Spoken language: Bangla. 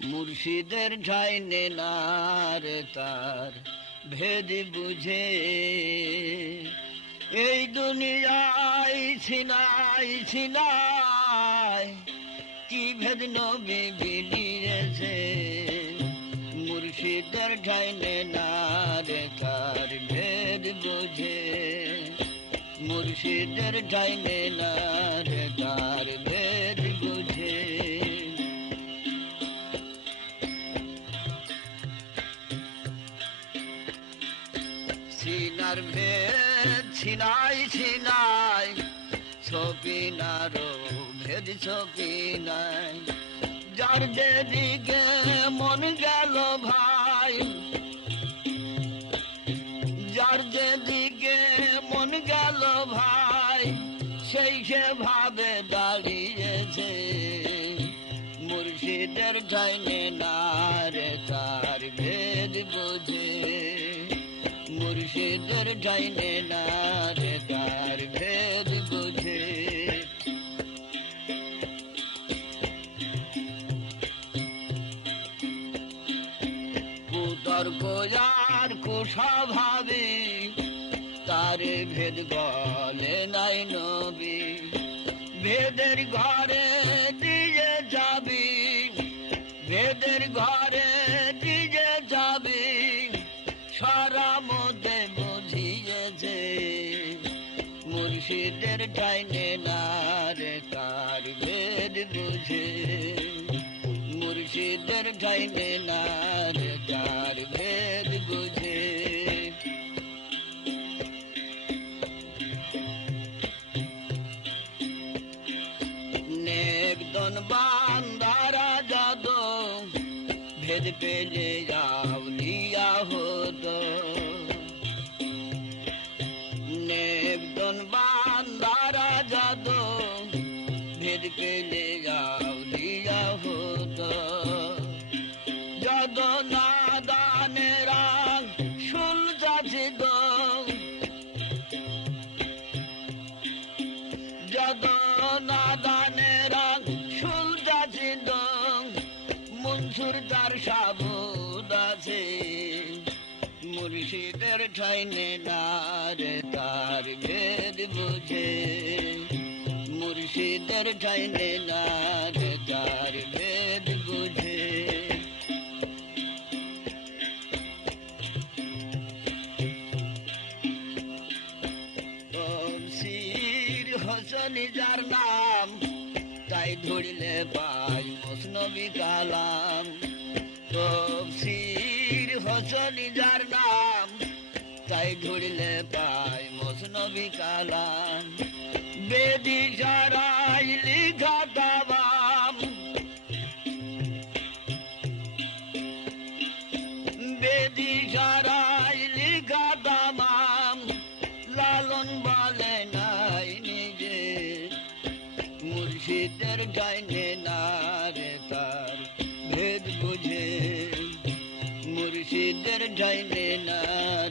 মুর্শিদের ঠাই নেনার তার ভেদ বুঝে এই দুনিয়ায় ছিনাই কি ভেদ নবী বিলিয়েছে মুর্শিদের ঠাই নেনার তার ভেদ বুঝে মুর্শিদের ঠাই নেনার তার ভেদ বুঝে সিনার ভেদ ছিনাই ছপিনারও ভেদ ছপিনাই যার যেদিকে মন গেল ভাই যার যেদিকে মন গেল ভাই সেই সেভাবে দাঁড়িয়েছে মুর্শিদের ঠাই নেনার তার ভেদ বুঝে মুর্শিদের ঠাই নেনার তার ভেদ বুঝে কুতর্ক আর কুস্বভাবে তার ভেদ গলে নাই নবী ভেদের ঘরে দিয়ে যাবি ভেদের ঘরে দিয়ে যাবি সারা মধ্যে বুঝিয়েছে মুর্শিদের ঠাই নেনার তার ভেদ বুঝে মুর্শিদের ঠাই নেনার তার ভেদ বুঝে নেকদন বান্দারা যত ভেদ পেলে আউলিয়া হতো নেকদন বান্দারা যত ভেদ পেলে আউলিয়া হতো যত নাদানেরা শুল যাচ্ছে গো যত নাদানেরা শুল যাচ্ছে গো মনসুর তার সাবুদ আছে মুর্শিদের ঠাই নেনার তার ভেদ বুঝে মুর্শিদের ঠাই নেনার তার ভেদ বুঝে তফসির হোসেন যার নাম তাই ধরলে পাই মসনবী কালাম তফসির হোসেন যার নাম তাই ধরলে পাই মসনবী কালাম বেদি সারাই লিখা তামাম বেদি সারাই লিখা তামাম লালন বলে নাই নিজে মুর্শিদের ঠাই নেনার তার ভেদ বুঝে মুর্শিদের ঠাই নেনার